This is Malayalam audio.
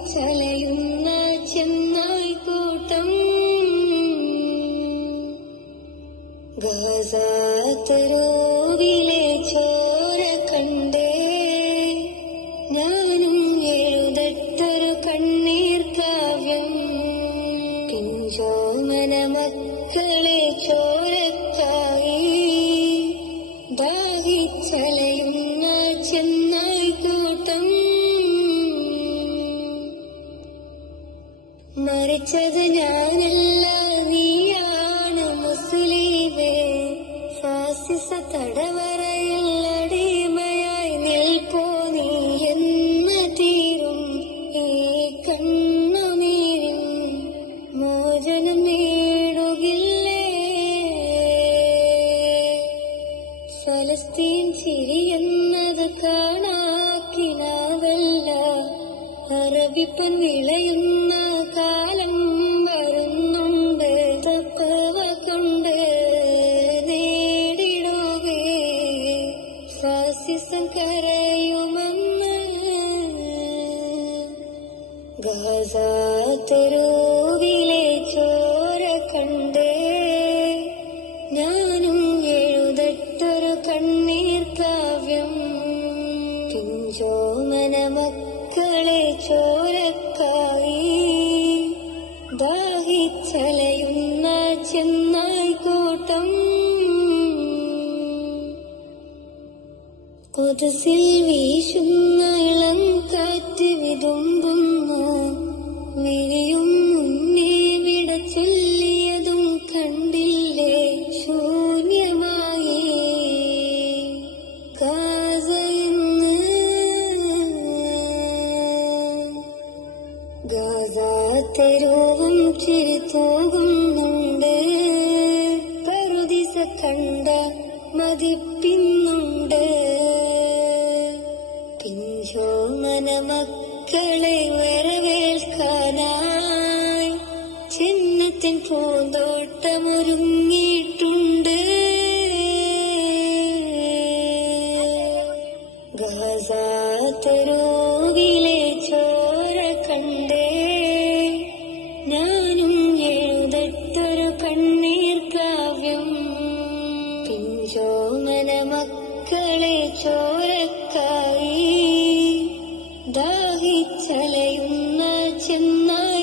ദാഹിച്ചലയുന്ന ചെന്നായ് കൂട്ടം ഗാസ-തെരുവിലെ ചോര കണ്ടേ ഞാനും എഴുതട്ടൊരു കണ്ണീർ കാവ്യം. പിഞ്ചോമന മക്കളെ ചോരക്കായി ദാഹിച്ചലയുന്ന ചെന്നായ് കൂട്ടം. മരിച്ചത് ഞാനല്ല, നീയാണ് മുസ്ലിമേ. ഫാസിസ തടവറയിൽ അടിമയായി നിൽപ്പോ നീ എന്ന തീരും ഈ കണ്ണുനീരിൻ മോചനം നേടുകില്ലേ? ഫലസ്തീൻ ചിരിയെന്നത് കാണാക്കിനാവല്ല, അറബിപ്പൻ വിളയുന്ന കാലം വരുന്നുണ്ട്. തപ്പവ കൊണ്ട് നേടിടുവേ ഫാസിസം കരയുമെന്ന്. ഗാസ-തെരുവിലെ ചോര കണ്ടേ ഞാനും എഴുതട്ടൊരു കണ്ണീർ കാവ്യം. പിഞ്ചോമന മക്കളെ ചോരക്കായി ദാഹിച്ചലയുന്ന ചെന്നായ് കൂട്ടം. കുതിസിൽ വീശുന്ന ഇളം കാറ്റ് വിതുമ്പുന്നു, വിരിയും മുന്നേ വിട ചൊല്ലിയതും കണ്ടില്ലേ ശൂന്യമായി ഗാസയെന്ന്. ഗാസ-തെരുവും ചിരിതൂകുന്നുണ്ട്, പറുദീസ കണ്ട മതിപ്പിന്നുണ്ട്. പിഞ്ചോമന മക്കളെ വരവേൽക്കാനായി ചിന്നത്തിൻ പൂന്തോട്ടമൊരുങ്ങിയിട്ടുണ്ട്. ഗാസ-തെരുവിലെ ചോര കണ്ടേ ഞാനും എഴുതട്ടൊരു കണ്ണീർ കാവ്യം. പിഞ്ചോമന മക്കളെ ചോരക്കായി ദാഹിച്ചലയുന്ന ചെന്നായ്